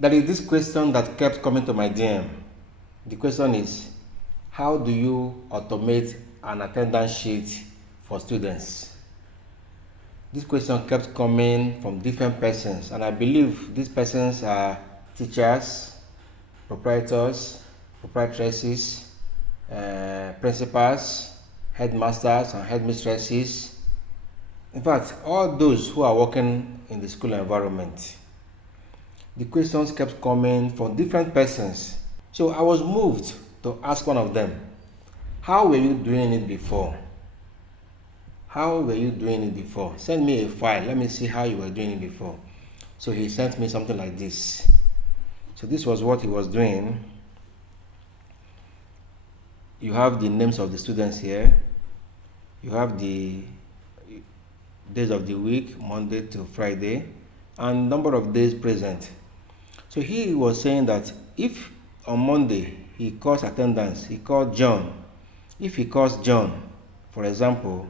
There is this question that kept coming to my DM. The question is, how do you automate an attendance sheet for students? This question kept coming from different persons, and I believe these persons are teachers, proprietors, proprietresses, principals, headmasters and headmistresses. In fact, all those who are working in the school environment. The questions kept coming from different persons. So I was moved to ask one of them, how were you doing it before? How were you doing it before? Send me a file. Let me see how you were doing it before. So he sent me something like this. So this was what he was doing. You have the names of the students here. You have the days of the week, Monday to Friday, and number of days present. So he was saying that if on Monday he calls attendance, he called John. If he calls John, for example,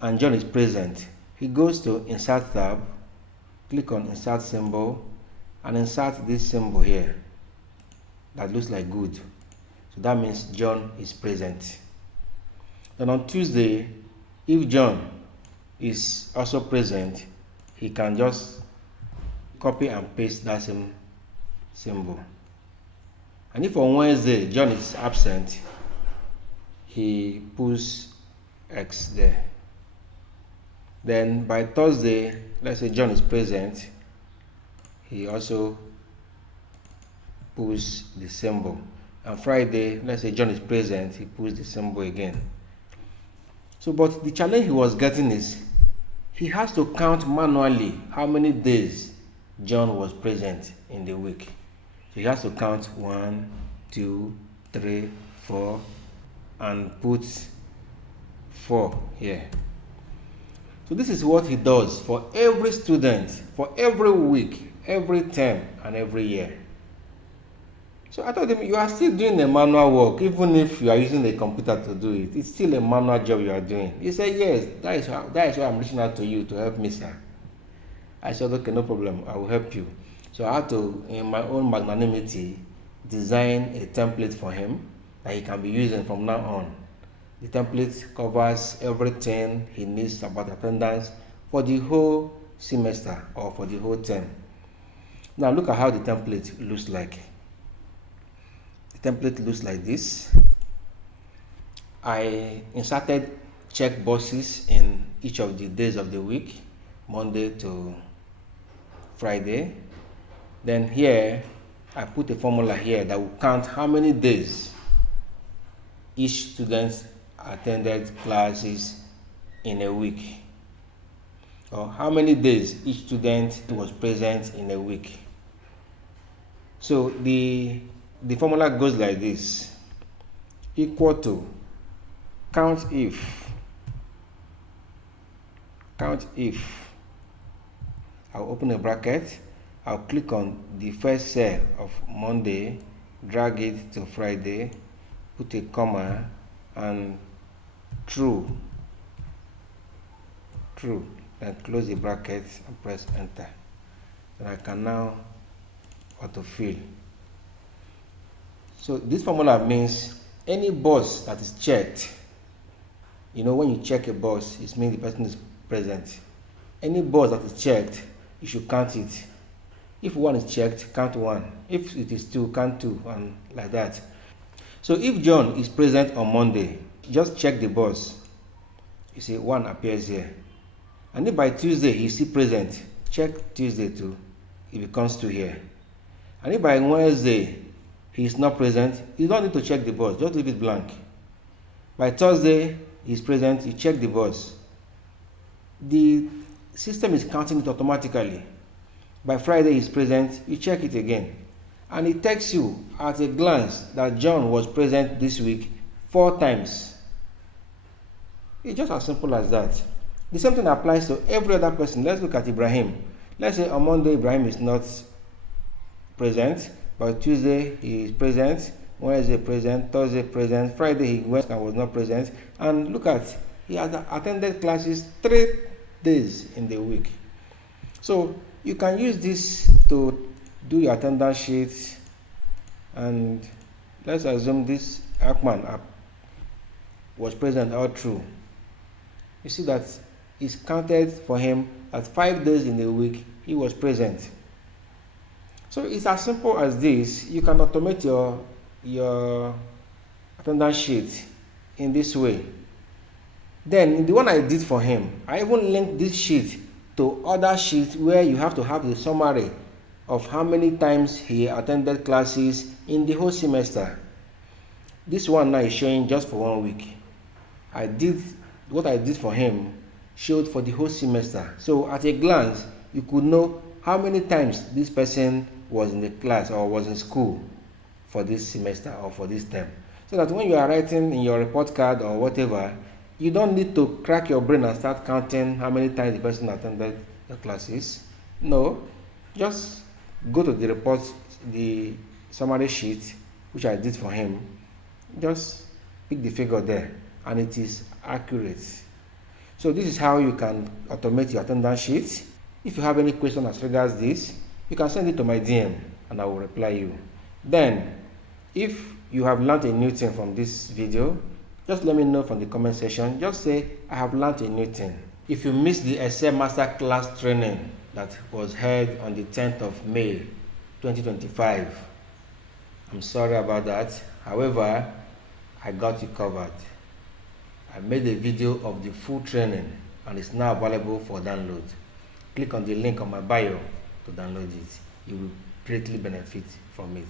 and John is present, he goes to Insert tab, click on Insert symbol, and insert this symbol here that looks like good. So that means John is present. Then on Tuesday, if John is also present, he can just copy and paste that same symbol. And if on Wednesday John is absent, he puts X there. Then by Thursday, let's say John is present, he also puts the symbol. And Friday, let's say John is present, he puts the symbol again. So, but the challenge he was getting is he has to count manually how many days John was present in the week. So he has to count 1, 2, 3, 4, and put 4 here. So this is what he does for every student, for every week, every term, and every year. So I told him, you are still doing the manual work, even if you are using a computer to do it. It's still a manual job you are doing. He said, yes, that is why I'm reaching out to you to help me, sir. I said, okay, no problem, I will help you. So I had to, in my own magnanimity, design a template for him that he can be using from now on. The template covers everything he needs about attendance for the whole semester or for the whole term. Now look at how the template looks like. The template looks like this. I inserted check boxes in each of the days of the week, Monday to Friday. Then here, I put a formula here that will count how many days each student attended classes in a week, or how many days each student was present in a week. So the formula goes like this: equal to COUNTIF. I'll open a bracket, I'll click on the first cell of Monday, drag it to Friday, put a comma, and true, then close the bracket and press enter. Then I can now autofill. So this formula means any box that is checked, you know, when you check a box, it means the person is present. Any box that is checked, you should count it. If one is checked, count 1. If it is 2, count 2, and like that. So if John is present on Monday, just check the box. You see 1 appears here. And if by Tuesday he's still present, check Tuesday too. It becomes 2 here. And if by Wednesday he is not present, you don't need to check the box, just leave it blank. By Thursday he's present, you check the box. The system is counting it automatically. By Friday he's present, you check it again. And it tells you at a glance that John was present this week 4 times. It's just as simple as that. The same thing applies to every other person. Let's look at Ibrahim. Let's say on Monday Ibrahim is not present, but Tuesday he is present, Wednesday present, Thursday present, Friday he went and was not present. And look at, he has attended classes 3 days in the week. So you can use this to do your attendance sheet, and let's assume this Akman was present all through. You see that it's counted for him that 5 days in a week he was present. So it's as simple as this. You can automate your attendance sheet in this way. Then in the one I did for him, I even linked this sheet to other sheets where you have to have the summary of how many times he attended classes in the whole semester. This one now is showing just for 1 week. What I did for him showed for the whole semester. So at a glance, you could know how many times this person was in the class or was in school for this semester or for this term. So that when you are writing in your report card or whatever, you don't need to crack your brain and start counting how many times the person attended the classes. No, just go to the report, the summary sheet, which I did for him. Just pick the figure there, and it is accurate. So this is how you can automate your attendance sheet. If you have any question as regards this, you can send it to my DM and I will reply you. Then, if you have learned a new thing from this video, just let me know from the comment section. Just say, I have learned a new thing. If you missed the Excel Masterclass training that was held on the 10th of May 2025, I'm sorry about that. However, I got you covered. I made a video of the full training and it's now available for download. Click on the link on my bio to download it. You will greatly benefit from it.